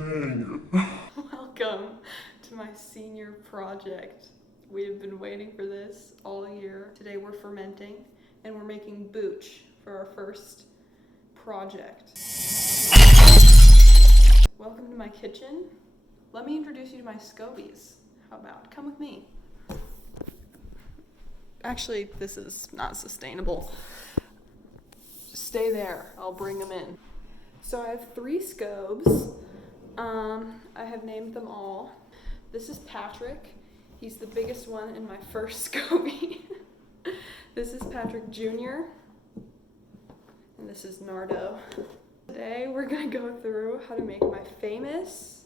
thing. Welcome to my senior project. We have been waiting for this all year. Today we're fermenting and we're making booch for our first project. Welcome to my kitchen. Let me introduce you to my scobies. How about? Come with me. Actually, this is not sustainable. Stay there. I'll bring them in. So I have 3 scobes. I have named them all. This is Patrick. He's the biggest one in my first SCOBY. This is Patrick Jr. And this is Nardo. Today we're gonna go through how to make my famous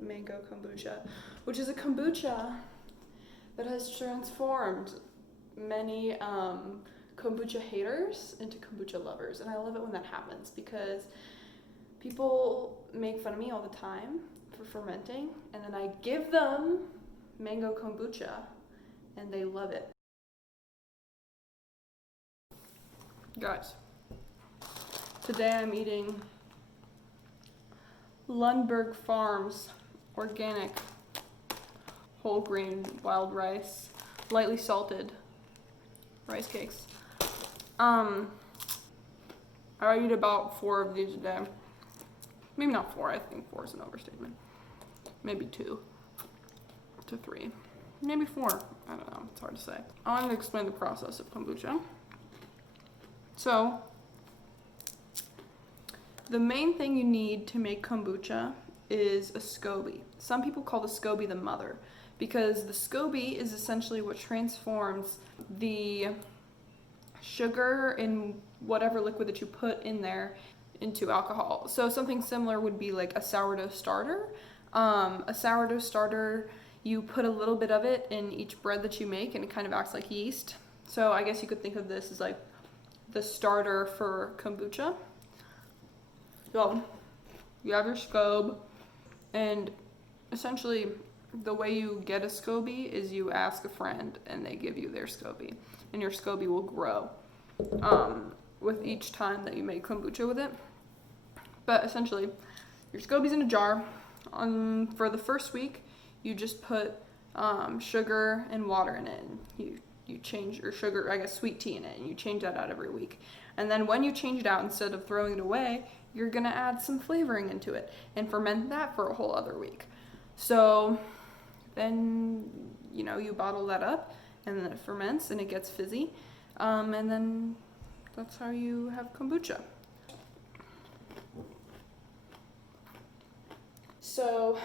mango kombucha, which is a kombucha that has transformed many kombucha haters into kombucha lovers. And I love it when that happens because people make fun of me all the time for fermenting, and then I give them mango kombucha and they love it. Guys, today I'm eating Lundberg Farms organic whole grain wild rice, lightly salted rice cakes. I eat about 4 of these a day. Maybe not 4, I think 4 is an overstatement. Maybe 2 to 3, maybe 4, I don't know, it's hard to say. I wanted to explain the process of kombucha. So, the main thing you need to make kombucha is a SCOBY. Some people call the SCOBY the mother, because the SCOBY is essentially what transforms the sugar in whatever liquid that you put in there into alcohol. So something similar would be like a sourdough starter. A sourdough starter, you put a little bit of it in each bread that you make and it kind of acts like yeast. So I guess you could think of this as like the starter for kombucha. So you have your SCOB, and essentially the way you get a SCOBY is you ask a friend and they give you their SCOBY, and your SCOBY will grow with each time that you make kombucha with it. But essentially, your SCOBY's in a jar. For the first week, you just put sugar and water in it. And you change your sugar, I guess sweet tea in it, and you change that out every week. And then when you change it out, instead of throwing it away, you're gonna add some flavoring into it and ferment that for a whole other week. So then, you bottle that up and then it ferments and it gets fizzy. And then that's how you have kombucha. So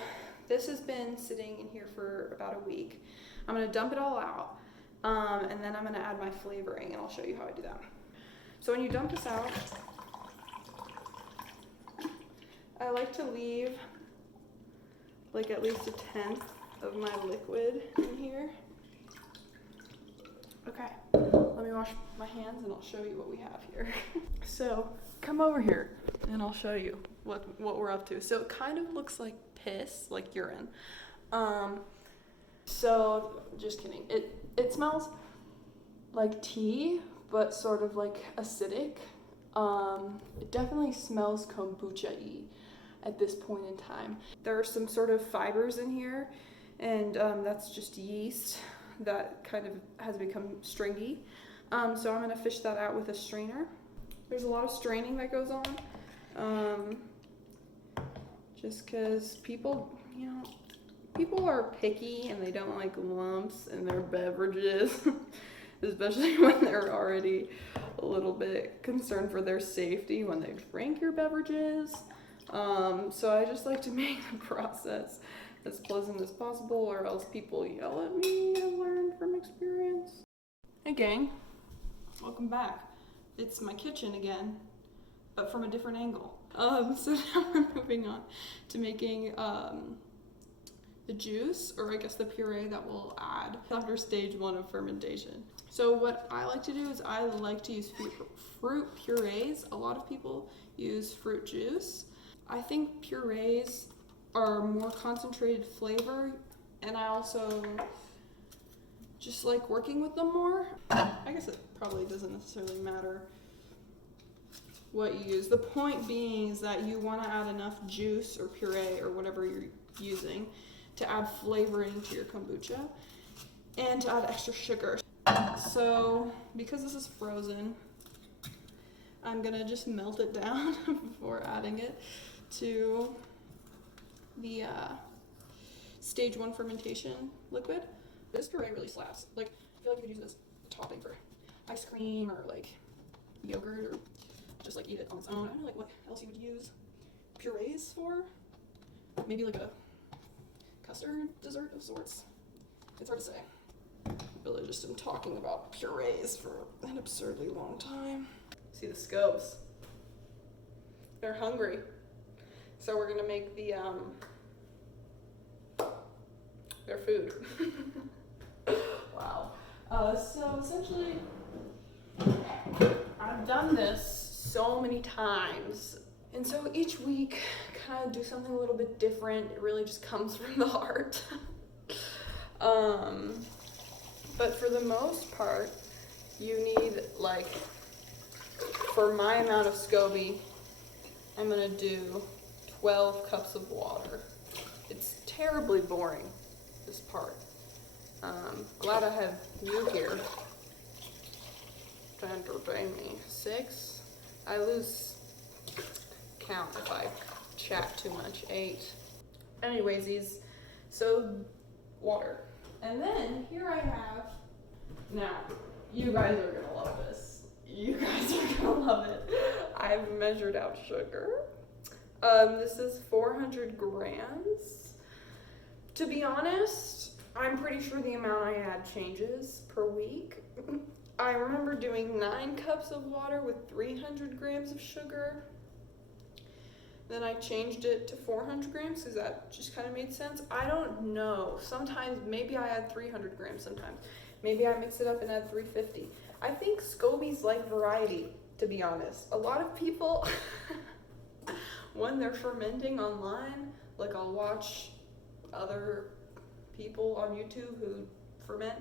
this has been sitting in here for about a week. I'm gonna dump it all out, and then I'm gonna add my flavoring, and I'll show you how I do that. So when you dump this out, I like to leave like at least 1/10 of my liquid in here. Okay, let me wash my hands and I'll show you what we have here. So come over here and I'll show you what we're up to. So it kind of looks like piss, like urine. So just kidding. It smells like tea, but sort of like acidic. It definitely smells kombucha-y at this point in time. There are some sort of fibers in here, and that's just yeast that kind of has become stringy. So I'm gonna fish that out with a strainer. There's a lot of straining that goes on, just because people are picky and they don't like lumps in their beverages, especially when they're already a little bit concerned for their safety when they drink your beverages. So I just like to make the process as pleasant as possible, or else people yell at me. I've learned from experience. Hey gang, welcome back. It's my kitchen again, but from a different angle. So now we're moving on to making the juice, or I guess the puree that we'll add after stage 1 of fermentation. So what I like to do is I like to use fruit purees. A lot of people use fruit juice. I think purees are more concentrated flavor, and I also just like working with them more. I guess it probably doesn't necessarily matter what you use. The point being is that you want to add enough juice or puree or whatever you're using to add flavoring to your kombucha and to add extra sugar. So because this is frozen, I'm gonna just melt it down before adding it to the stage 1 fermentation liquid. This puree really slaps. Like, I feel like you could use this topping for ice cream or like yogurt, or just like eat it on its own. I don't know like what else you would use purees for. Maybe like a custard dessert of sorts. It's hard to say. Really just am talking about purees for an absurdly long time. See the scopes. They're hungry. So we're gonna make the their food. Wow. So essentially, I've done this so many times, and so each week kind of do something a little bit different. It really just comes from the heart. But for the most part, you need, like, for my amount of SCOBY, I'm gonna do 12 cups of water. It's terribly boring, this part. Glad I have you here to entertain me. 6. I lose count if I chat too much. 8. Anyways, so water. And then here I have, now you guys are gonna love this. You guys are gonna love it. I've measured out sugar. This is 400 grams. To be honest, I'm pretty sure the amount I add changes per week. I remember doing 9 cups of water with 300 grams of sugar. Then I changed it to 400 grams because that just kind of made sense. I don't know. Sometimes maybe I add 300 grams sometimes. Maybe I mix it up and add 350. I think SCOBYs like variety, to be honest. A lot of people, when they're fermenting online, like I'll watch other people on YouTube who ferment.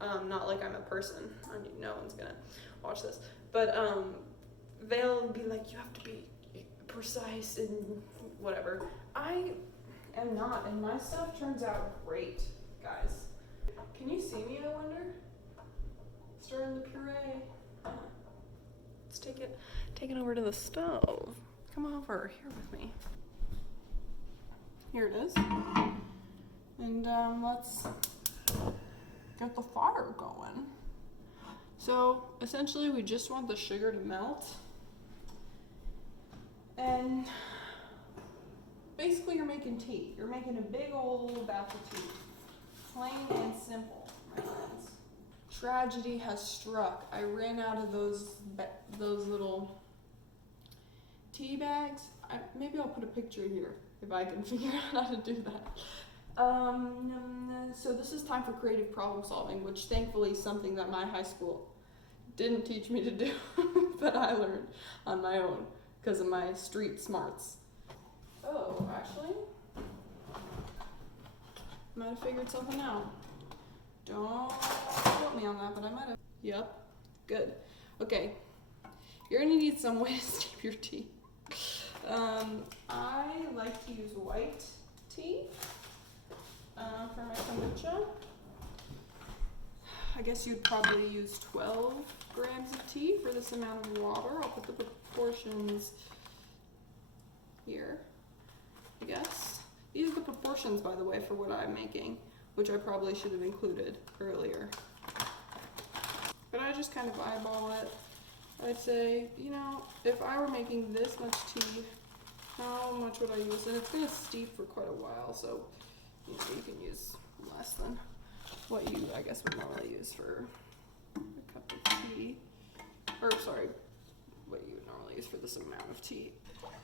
Not like I'm a person. I mean, no one's gonna watch this. But they'll be like, you have to be precise and whatever. I am not, and my stuff turns out great, guys. Can you see me, I wonder? Stirring the puree. Let's take it over to the stove. Come over here with me. Here it is. And let's get the fire going. So essentially we just want the sugar to melt. And basically you're making tea. You're making a big old batch of tea. Plain and simple, my friends. Tragedy has struck. I ran out of those little tea bags. Maybe I'll put a picture here if I can figure out how to do that. So this is time for creative problem solving, which thankfully is something that my high school didn't teach me to do, that I learned on my own because of my street smarts. Oh, actually, might have figured something out. Don't quote me on that, but I might have. Yep, good. Okay, you're gonna need some way to steep your tea. I like to use white tea for my kombucha. I guess you'd probably use 12 grams of tea for this amount of water. I'll put the proportions here, I guess. These are the proportions, by the way, for what I'm making, which I probably should have included earlier. But I just kind of eyeball it. I'd say, you know, if I were making this much tea, how much would I use? And it's going to steep for quite a while, so you know, you can use less than what you, I guess, would normally use for a cup of tea. Or, sorry, what you would normally use for this amount of tea.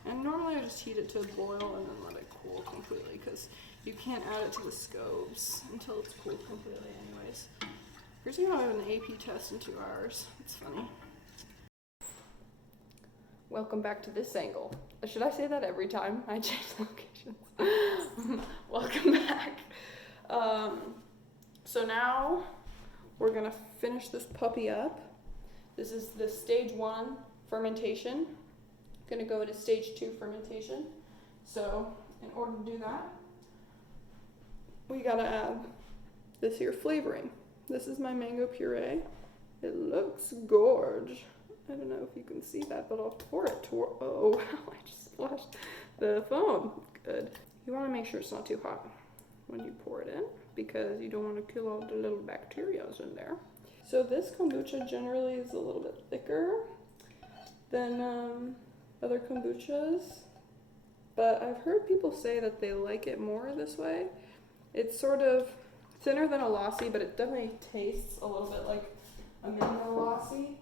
And normally I just heat it to a boil and then let it cool completely, because you can't add it to the scobes until it's cooled completely anyways. Here's how I have an AP test in 2 hours. It's funny. Welcome back to this angle. Should I say that every time I change locations? Welcome back. So now we're gonna finish this puppy up. This is the stage 1 fermentation. gonna go into stage 2 fermentation. So in order to do that, we gotta add this here flavoring. This is my mango puree. It looks gorge. I don't know if you can see that, but I'll pour it toward, oh wow, I just splashed the foam. Good. You wanna make sure it's not too hot when you pour it in, because you don't want to kill all the little bacterias in there. So this kombucha generally is a little bit thicker than other kombuchas, but I've heard people say that they like it more this way. It's sort of thinner than a lassi, but it definitely tastes a little bit like a mango lassi,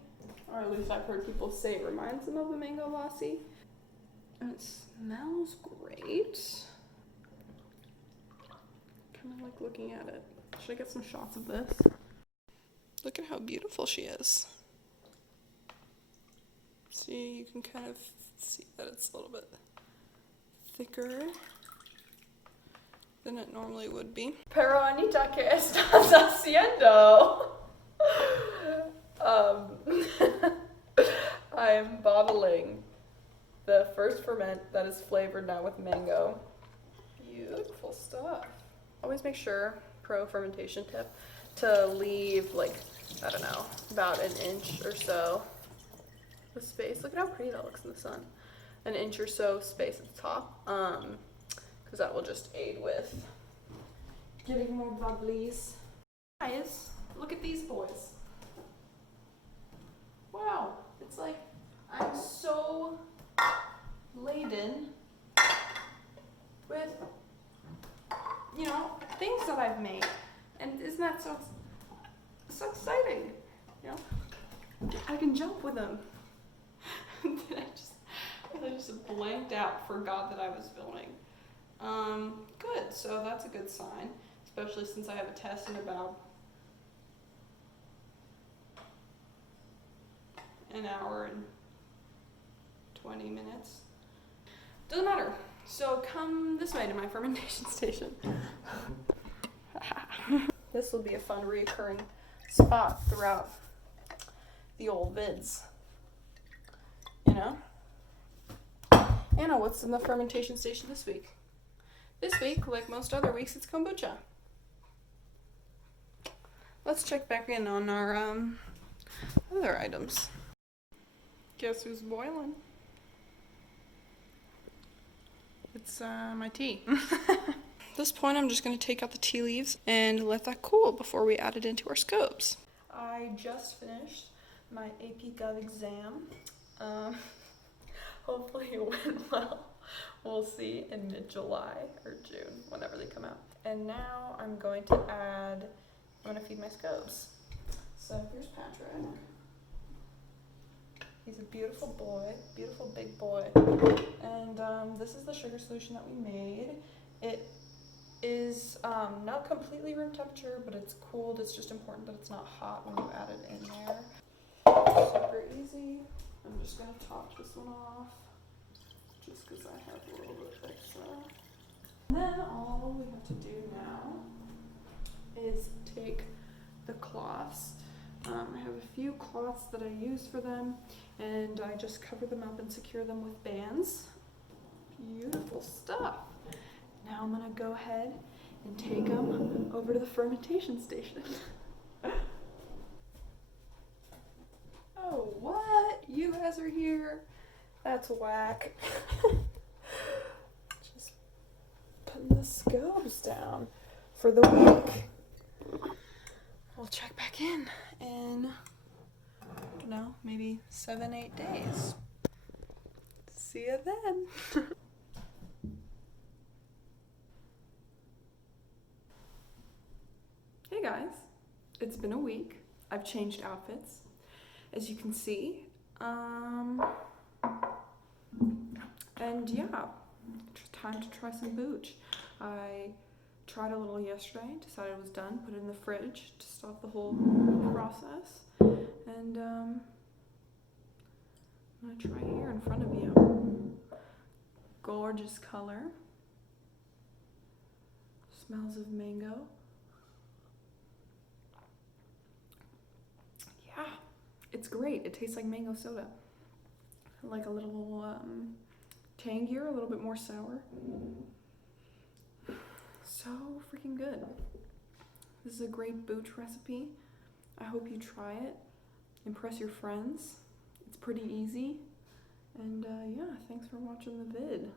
or at least I've heard people say it reminds them of a mango lassi. And it smells great. Kind of like looking at it. Should I get some shots of this? Look at how beautiful she is. See, you can kind of see that it's a little bit thicker than it normally would be. Pero Anita, ¿qué estás haciendo? I am bottling the first ferment that is flavored now with mango. Beautiful stuff. Always make sure, pro fermentation tip, to leave like, I don't know, about an inch or so of space. Look at how pretty that looks in the sun. An inch or so space at the top, because that will just aid with getting more bubblies. Guys, look at these boys. Wow, it's like I'm so laden with, you know, things that I've made, and isn't that so exciting? You know, I can jump with them. I just blanked out, forgot that I was filming. Good, so that's a good sign, especially since I have a test in about an hour and 20 minutes. Doesn't matter. So come this way to my fermentation station. This will be a fun recurring spot throughout the old vids. You know? Anna, what's in the fermentation station this week? This week, like most other weeks, it's kombucha. Let's check back in on our other items. Guess who's boiling? It's my tea. At this point, I'm just going to take out the tea leaves and let that cool before we add it into our scopes. I just finished my AP Gov exam. Hopefully it went well. We'll see in mid-July or June, whenever they come out. And now I'm going to feed my scopes. So here's Patrick. He's a beautiful boy, beautiful big boy. And this is the sugar solution that we made. It is not completely room temperature, but it's cooled. It's just important that it's not hot when you add it in there. Super easy. I'm just gonna top this one off, just because I have a little bit extra. And then all we have to do now is take the cloths. I have a few cloths that I use for them, and I just cover them up and secure them with bands. Beautiful stuff. Now I'm gonna go ahead and take them over to the fermentation station. Oh, what? You guys are here? That's whack. Just putting the scopes down for the week. We'll check back in I don't know, maybe 7-8 days. See you then. Hey guys, it's been a week. I've changed outfits, as you can see. And yeah, it's time to try some booch. I tried a little yesterday, decided it was done, put it in the fridge to stop the whole process. And I'm gonna try here in front of you. Gorgeous color. Smells of mango. Yeah, it's great. It tastes like mango soda. like a little tangier, a little bit more sour. So freaking good. This is a great booch recipe. I hope you try it. Impress your friends. It's pretty easy. And yeah, thanks for watching the vid.